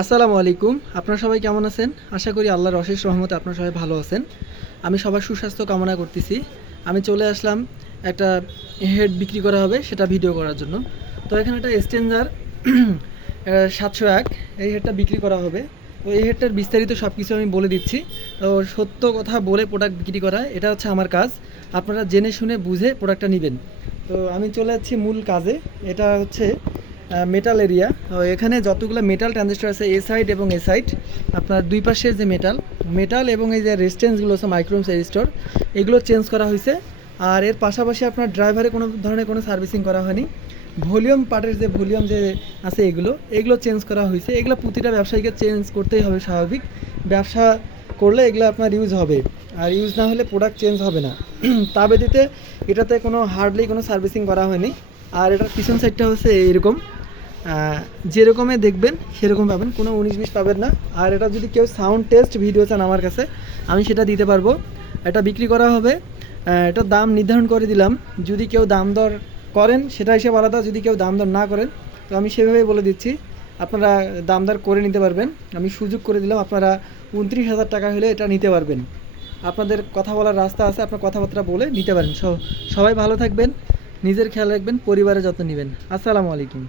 আসসালামু আলাইকুম। আপনারা সবাই কেমন আছেন? আশা করি আল্লাহর অশেষ রহমতে আপনারা সবাই ভালো আছেন। আমি সবার সুস্বাস্থ্য কামনা করতেছি। আমি চলে আসলাম একটা হেড বিক্রি করা হবে, সেটা ভিডিও করার জন্য। তো এখানে একটা এক্সচেঞ্জার সাতশো এক। এই হেডটা বিক্রি করা হবে। তো এই হেডটার বিস্তারিত সব কিছু আমি বলে দিচ্ছি। তো সত্য কথা বলে প্রোডাক্ট বিক্রি করা, এটা হচ্ছে আমার কাজ। আপনারা জেনে শুনে বুঝে প্রোডাক্টটা নেবেন। তো আমি চলে যাচ্ছি মূল কাজে। এটা হচ্ছে মেটাল এরিয়া এখানে যতগুলো মেটাল ট্রানজিস্টার আছে এ সাইড এবং এ সাইড আপনার দুই পাশের যে মেটাল মেটাল এবং এই যে রেজিস্ট্যান্সগুলো আছে মাইক্রোম রেজিস্টর এগুলো চেঞ্জ করা হয়েছে। আর এর পাশাপাশি আপনার ড্রাইভারে কোনো ধরনের কোনো সার্ভিসিং করা হয়নি। ভলিউম পার্টের যে ভলিউম যে আছে এগুলো এগুলো চেঞ্জ করা হয়েছে। এগুলো প্রতিটা ব্যবসায়ীকে চেঞ্জ করতেই হবে স্বাভাবিক। ব্যবসা করলে এগুলো আপনার ইউজ হবে। আর ইউজ না হলে প্রোডাক্ট চেঞ্জ হবে না। তা ব্যতীতে এটাতে কোনো হার্ডলি কোনো সার্ভিসিং করা হয়নি। আর এটার পিছন সাইডটা হচ্ছে এরকম যেরকমে দেখবেন, সেরকম পাবেন, কোনো উনিশ বিশ পাবেন না। আর এটা যদি কেউ সাউন্ড টেস্ট ভিডিও চান আমার কাছে, আমি সেটা দিতে পারব। এটা বিক্রি করা হবে। এটা দাম নির্ধারণ করে দিলাম। যদি কেউ দাম দর করেন, সেটা হিসেবে আলাদা। যদি কেউ দাম দর না করেন, তো আমি সেভাবেই বলে দিচ্ছি। আপনারা দাম দর করে নিতে পারবেন। আমি সুযোগ করে দিলাম, আপনারা উনত্রিশ হাজার টাকা হলে এটা নিতে পারবেন। আপনাদের কথা বলার রাস্তা আছে, আপনার কথাবার্তা বলে নিতে পারেন। সবাই ভালো থাকবেন, নিজের খেয়াল রাখবেন, পরিবারের যত্ন নেবেন। আসসালামু আলাইকুম।